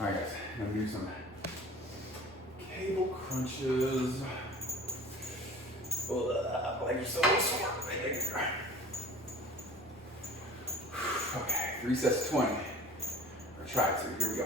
All right, guys, I'm gonna do some cable crunches. Legs are so sore. Okay, 3 sets of 20. Or try to. Here we go.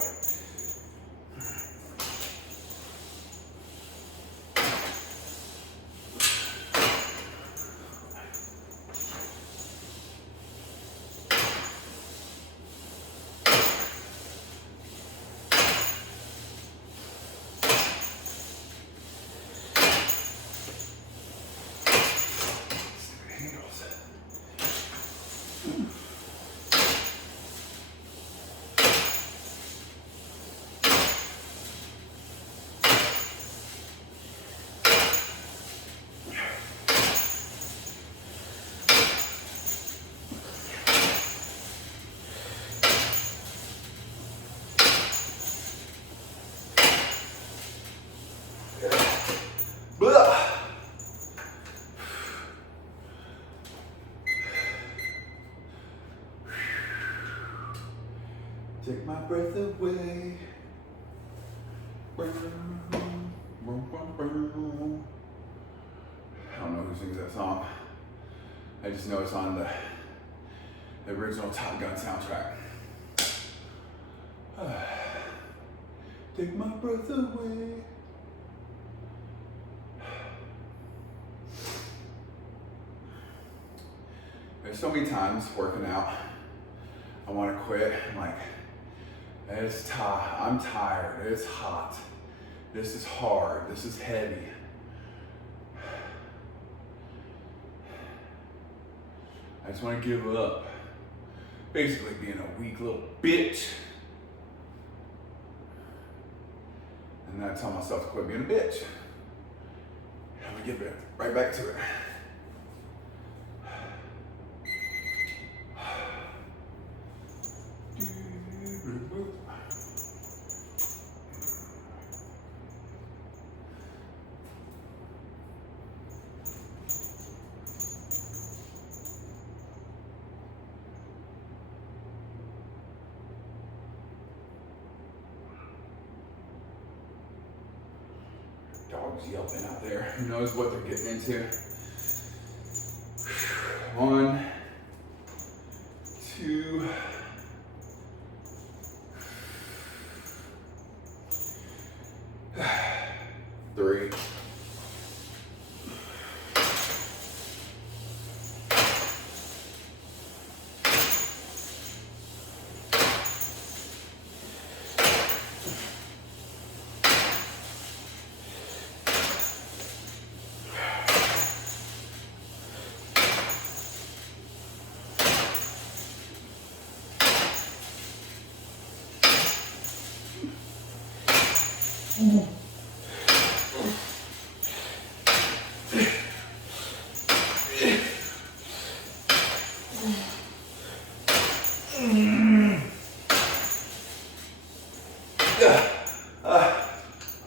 Take my breath away. I don't know who sings that song. I just know it's on the original Top Gun soundtrack. Take my breath away. There's so many times working out, I want to quit. I'm like, I'm tired, it's hot, this is hard, this is heavy. I just want to give up. Basically being a weak little bitch. And then I tell myself to quit being a bitch. I'm gonna get right back to it. Dogs yelping out there. Who knows what they're getting into? 1, 2, 3.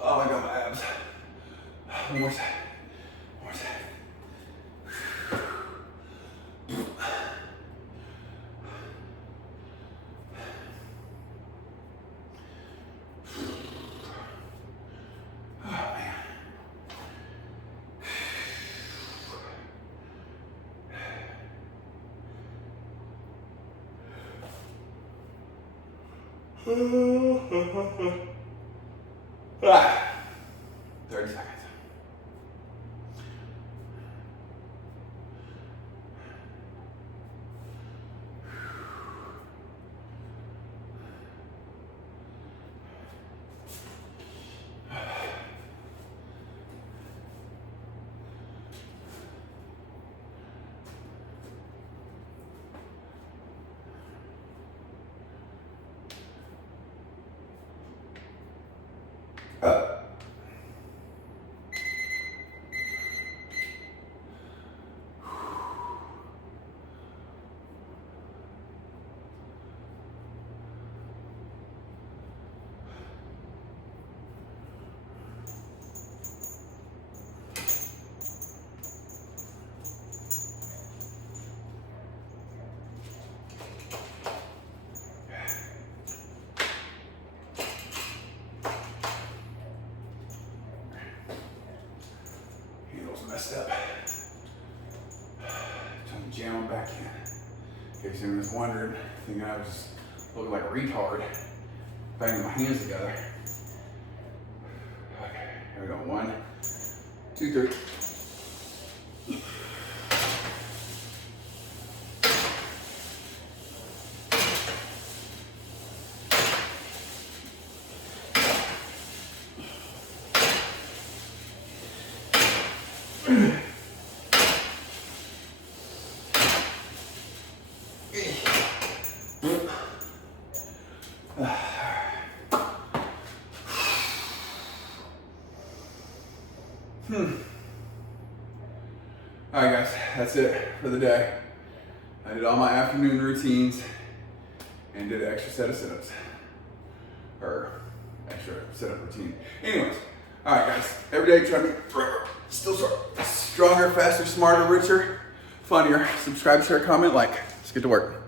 Oh, I got my abs. One more set. One more set. Oh, man. Ah, 30 seconds. step. Trying to jam them back in. In case anyone's wondering, thinking I was just looking like a retard, banging my hands together. Okay, here we go. 1, 2, 3. All right, guys, that's it for the day. I did all my afternoon routines and did an extra set of sit-ups, or extra sit-up routine. Anyways, all right, guys, every day try to be still stronger, faster, smarter, richer, funnier. Subscribe, share, comment, like. Let's get to work.